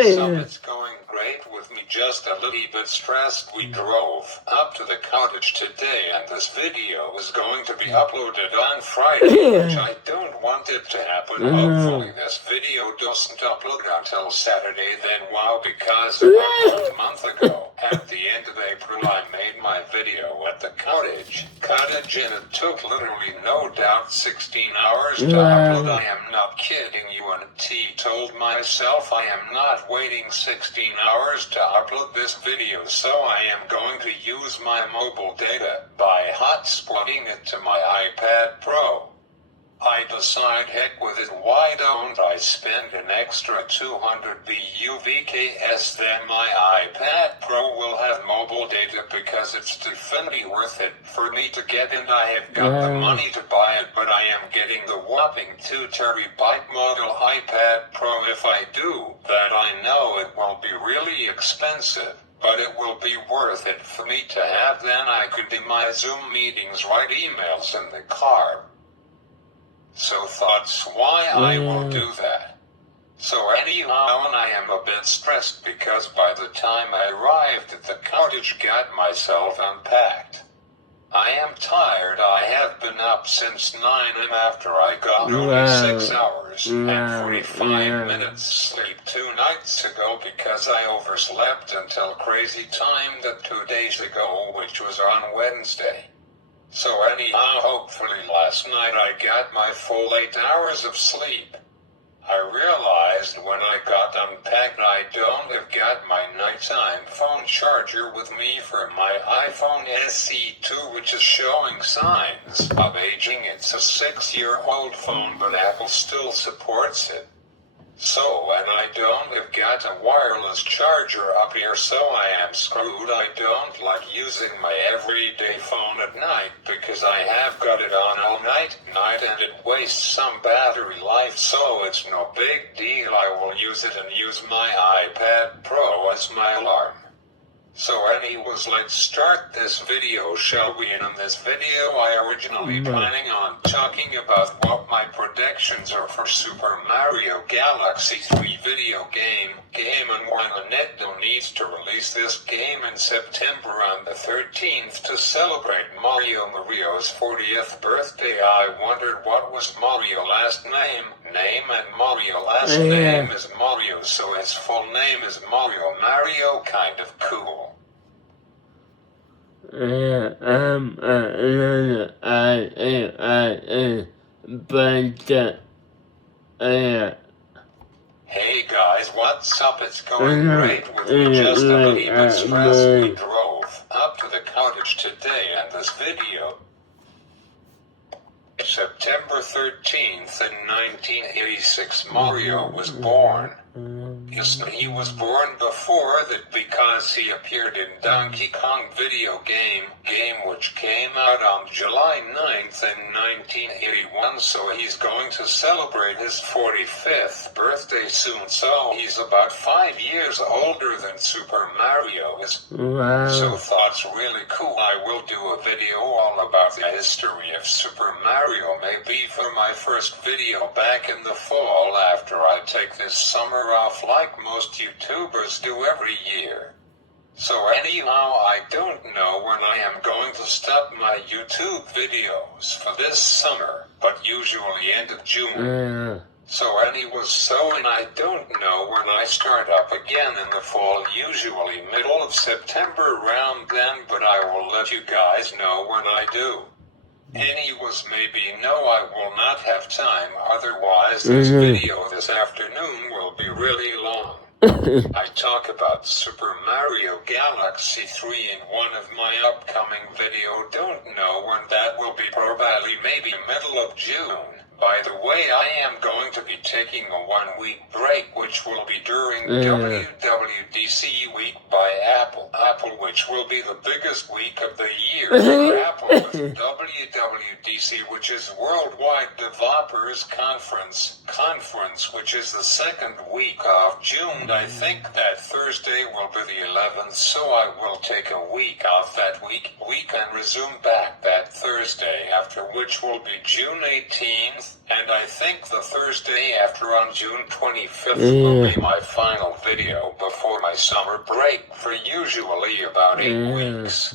What's up? It's going great with me, just a little bit stressed. We drove up to the cottage today and this video is going to be uploaded on Friday, which I don't want it to happen. Hopefully this video doesn't upload until Saturday then. Wow, because about a month ago, at the end of April, I made my video at the cottage and it took literally no doubt 16 hours to upload. I am not kidding you, and told myself I am not waiting 16 hours to upload this video, so I am going to use my mobile data by hotspotting it to my iPad Pro. I decide heck with it, why don't I spend an extra 200 BUVKS, then my iPad Pro will have mobile data because it's definitely worth it for me to get, and I have got the money to buy it, but I am getting the whopping 2 terabyte model iPad Pro. If I do that, I know it will be really expensive, but it will be worth it for me to have. Then I could do my Zoom meetings, write emails in the car. So thoughts why I will do that. So anyhow, and I am a bit stressed because by the time I arrived at the cottage, got myself unpacked. I am tired. I have been up since 9 a.m. after I got only 6 hours and 45 minutes sleep 2 nights ago because I overslept until crazy time that 2 days ago, which was on Wednesday. So anyhow, hopefully last night I got my full 8 hours of sleep. I realized when I got unpacked I don't have got my nighttime phone charger with me for my iPhone SE2, which is showing signs of aging. It's a 6-year-old phone, but Apple still supports it. So, and I don't have got a wireless charger up here, so I am screwed. I don't like using my everyday phone at night because I have got it on all night, and it wastes some battery life, so it's no big deal. I will use it and use my iPad Pro as my alarm. So anyways, let's start this video, shall we? And in this video I originally planning on talking about what my predictions are for Super Mario Galaxy 3 video game, and why Nintendo needs to release this game in September on the 13th to celebrate Mario's 40th birthday. I wondered what was Mario last name, and Mario last name is Mario, so his full name is Mario. Mario, kind of cool. Hey guys, what's up? It's going great with me, just a little bit stressed. We drove up to the cottage today and this video. September 13th in 1986, Mario was born. Yes, he was born before that because he appeared in Donkey Kong video game which came out on July 9th in 1981, so he's going to celebrate his 45th birthday soon, so he's about 5 years older than Super Mario is. So thoughts really cool. I will do a video all about the history of Super Mario, maybe for my first video back in the fall after I take this summer off like most YouTubers do every year. So anyhow, I don't know when I am going to stop my YouTube videos for this summer, but usually end of June. So anyways, and I don't know when I start up again in the fall, usually middle of September around then, but I will let you guys know when I do. Anyways, maybe no, I will not have time, otherwise this video this afternoon will be really long. I talk about Super Mario Galaxy 3 in one of my upcoming video. Don't know when that will be, probably maybe middle of June. By the way, I am going to be taking a 1-week break, which will be during WWDC week by Apple, which will be the biggest week of the year for Apple, with WWDC, which is Worldwide Developers Conference, which is the second week of June. I think that Thursday will be the 11th, so I will take a week off that week and resume back that Thursday, after which will be June 18th. 4th, and I think the Thursday after on June 25th will be my final video before my summer break for usually about 8 weeks.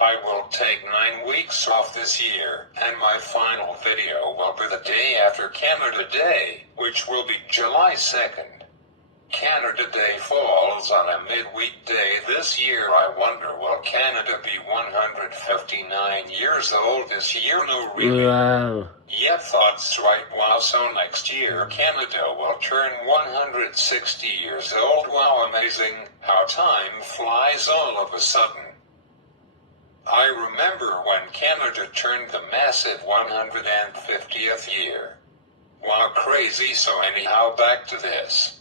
I will take 9 weeks off this year, and my final video will be the day after Canada Day, which will be July 2nd. Canada Day falls on a midweek day this year. I wonder, will Canada be 159 years old this year? No, really. Wow. Yep, thoughts right. Wow, so next year Canada will turn 160 years old. Wow, amazing how time flies all of a sudden. I remember when Canada turned the massive 150th year. Wow, crazy. So anyhow, back to this.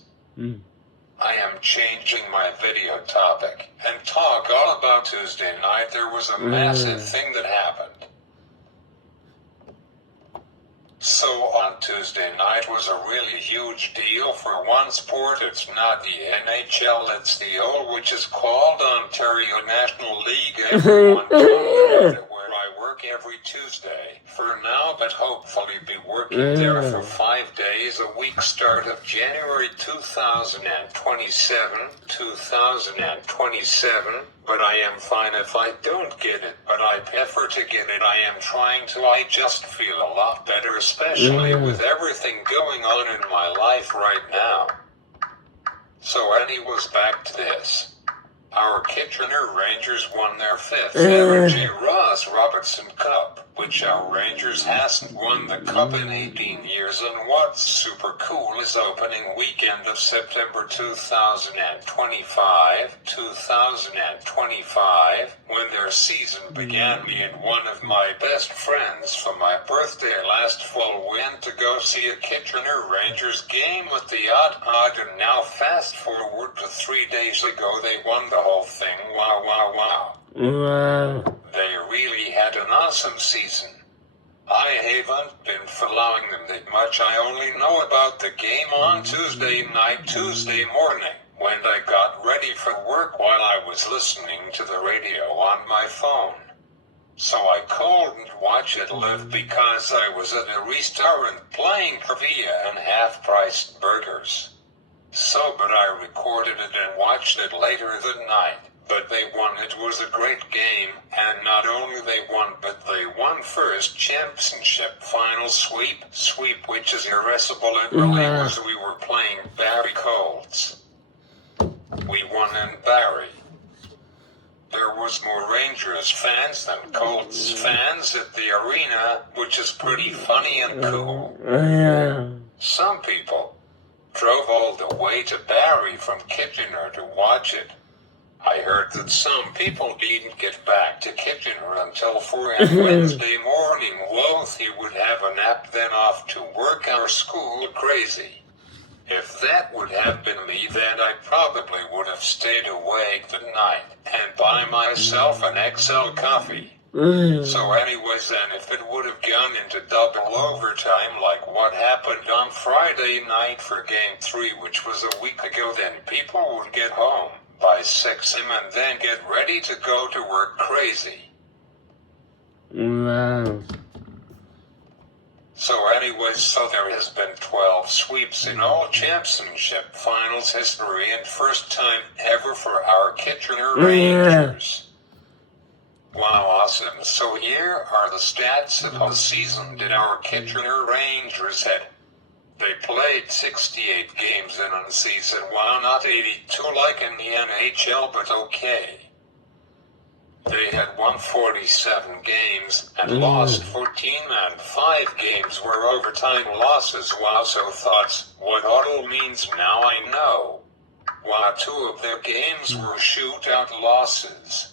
I am changing my video topic and talk all about Tuesday night. There was a massive thing that happened. So on Tuesday night was a really huge deal for one sport. It's not the NHL, it's the old, which is called Ontario National League. Everyone told me that where I work every Tuesday for now, but hopefully be working there for 5 days a week, start of January 2027. But I am fine if I don't get it, but I prefer to get it. I am trying to. I just feel a lot better, especially with everything going on in my life right now. So anyways, back to this. Our Kitchener Rangers won their 5th ever J. Robertson Cup, which our Rangers hasn't won the cup in 18 years, and what's super cool is opening weekend of September 2025, when their season began. Me and one of my best friends for my birthday last fall went to go see a Kitchener Rangers game with the odd, and now fast forward to 3 days ago they won the whole thing. Wow, wow, wow. Wow. They really had an awesome season. I haven't been following them that much. I only know about the game on Tuesday night, Tuesday morning, when I got ready for work while I was listening to the radio on my phone. So I couldn't watch it live because I was at a restaurant playing trivia and half-priced burgers. So, but I recorded it and watched it later that night. But they won. It was a great game, and not only they won, but they won first championship final sweep, which is irreversible. It really was. We were playing Barrie Colts. We won in Barrie. There was more Rangers fans than Colts fans at the arena, which is pretty funny and cool. Some people drove all the way to Barrie from Kitchener to watch it. I heard that some people didn't get back to Kitchener until 4 on Wednesday morning. Both he would have a nap, then off to work or school. Crazy. If that would have been me, then I probably would have stayed awake that night and buy myself an XL coffee. So anyways, then if it would have gone into double overtime like what happened on Friday night for Game 3, which was a week ago, then people would get home by 6 a.m. and then get ready to go to work. Crazy. Wow. So anyways, so there has been 12 sweeps in all championship finals history, and first time ever for our Kitchener Rangers. Wow, awesome. So here are the stats of the season that our Kitchener Rangers had. They played 68 games in a season. Wow, not 82 like in the NHL, but okay. They had won 47 games and lost 14, and 5 games were overtime losses. Wow, so thoughts, what all means now I know. Wow, 2 of their games were shootout losses.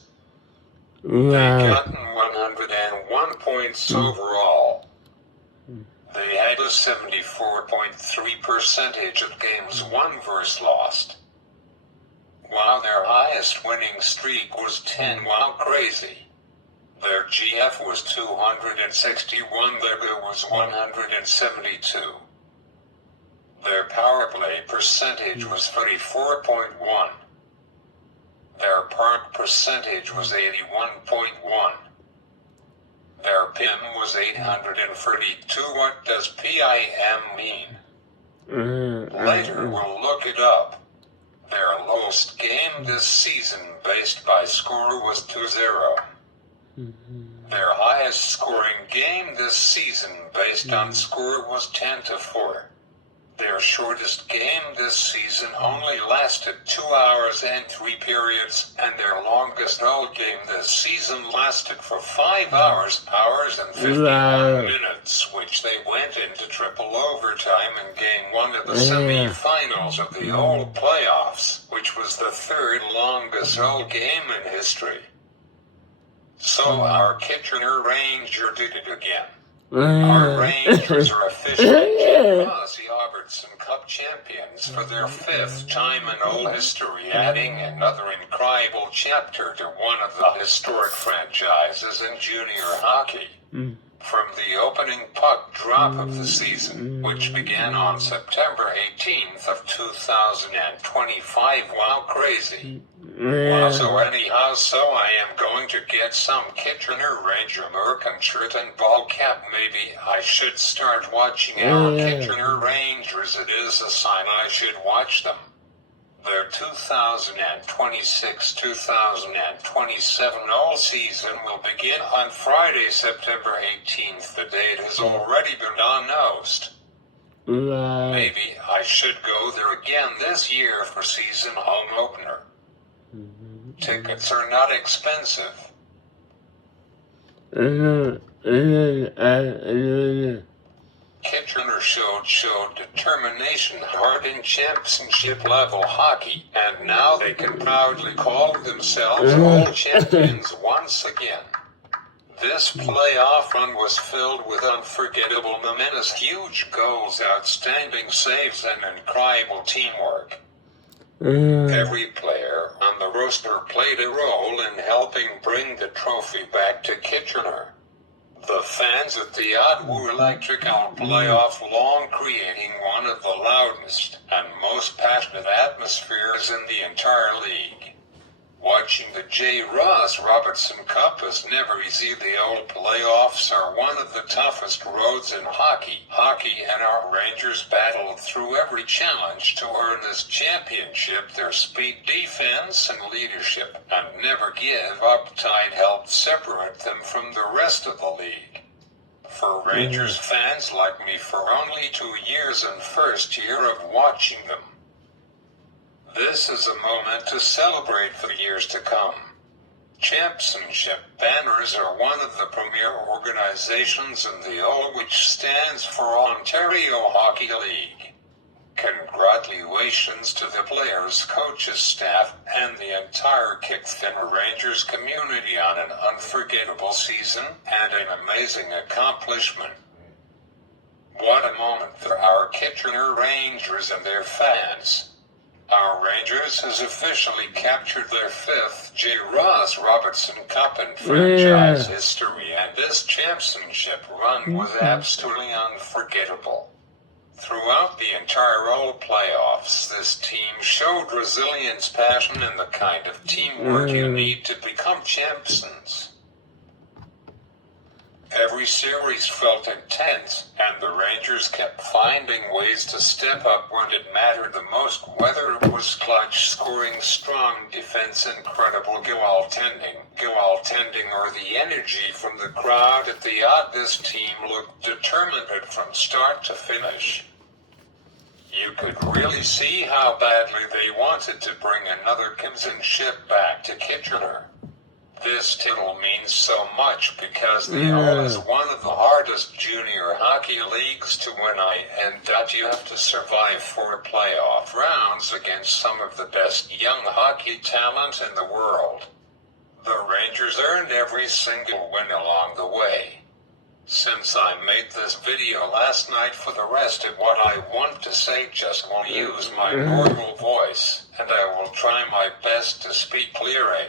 They gotten 101 points overall. They had a 74.3 percentage of games won versus lost. Wow, their highest winning streak was 10. Wow, crazy. Their GF was 261, their GO was 172. Their power play percentage was 34.1. Their park percentage was 81.1. Their PIM was 832. What does PIM mean? Later we'll look it up. Their lowest game this season based by score was 2-0. Their highest scoring game this season based on score was 10-4. Their shortest game this season only lasted 2 hours and 3 periods, and their longest all game this season lasted for 5 hours and 51 minutes, which they went into triple overtime in game 1 of the semi-finals of the old playoffs, which was the third longest all game in history. So our Kitchener Ranger did it again. Our Rangers are officially Robertson Cup champions for their 5th time in all history, adding another incredible chapter to one of the historic franchises in junior hockey. From the opening puck drop of the season, which began on September 18th of 2025, wow, crazy. So anyhow, so I am going to get some Kitchener Ranger merkin shirt and ball cap. Maybe I should start watching our Kitchener Rangers. It is a sign I should watch them. Their 2026-2027 all season will begin on Friday, September 18th. The date has already been announced. Maybe I should go there again this year for season home opener. Tickets are not expensive. Kitchener showed determination hard in championship level hockey, and now they can proudly call themselves all champions once again. This playoff run was filled with unforgettable moments, huge goals, outstanding saves, and incredible teamwork. Every player on the roster played a role in helping bring the trophy back to Kitchener. The fans at the Odd were electric all playoff long, creating one of the loudest and most passionate atmospheres in the entire league. Watching the J. Robertson Cup is never easy. The old playoffs are one of the toughest roads in hockey. And our Rangers battled through every challenge to earn this championship. Their speed, defense, and leadership, and never give up tight, helped separate them from the rest of the league. For Rangers fans like me, for only 2 years and first year of watching them, this is a moment to celebrate for years to come. Championship banners are one of the premier organizations in the OL, which stands for Ontario Hockey League. Congratulations to the players, coaches, staff, and the entire Kitchener Rangers community on an unforgettable season and an amazing accomplishment. What a moment for our Kitchener Rangers and their fans. Our Rangers has officially captured their 5th J. Robertson Cup in franchise history, and this championship run was absolutely unforgettable. Throughout the entire old playoffs, this team showed resilience, passion, and the kind of teamwork you need to become champions. Every series felt intense, and the Rangers kept finding ways to step up when it mattered the most, whether it was clutch scoring, strong defense, incredible goaltending, or the energy from the crowd at the Odd. This team looked determined from start to finish. You could really see how badly they wanted to bring another championship back to Kitchener. This title means so much because the OL is one of the hardest junior hockey leagues to win, and that you have to survive 4 playoff rounds against some of the best young hockey talent in the world. The Rangers earned every single win along the way. Since I made this video last night, for the rest of what I want to say just will use my normal voice, and I will try my best to speak clearly.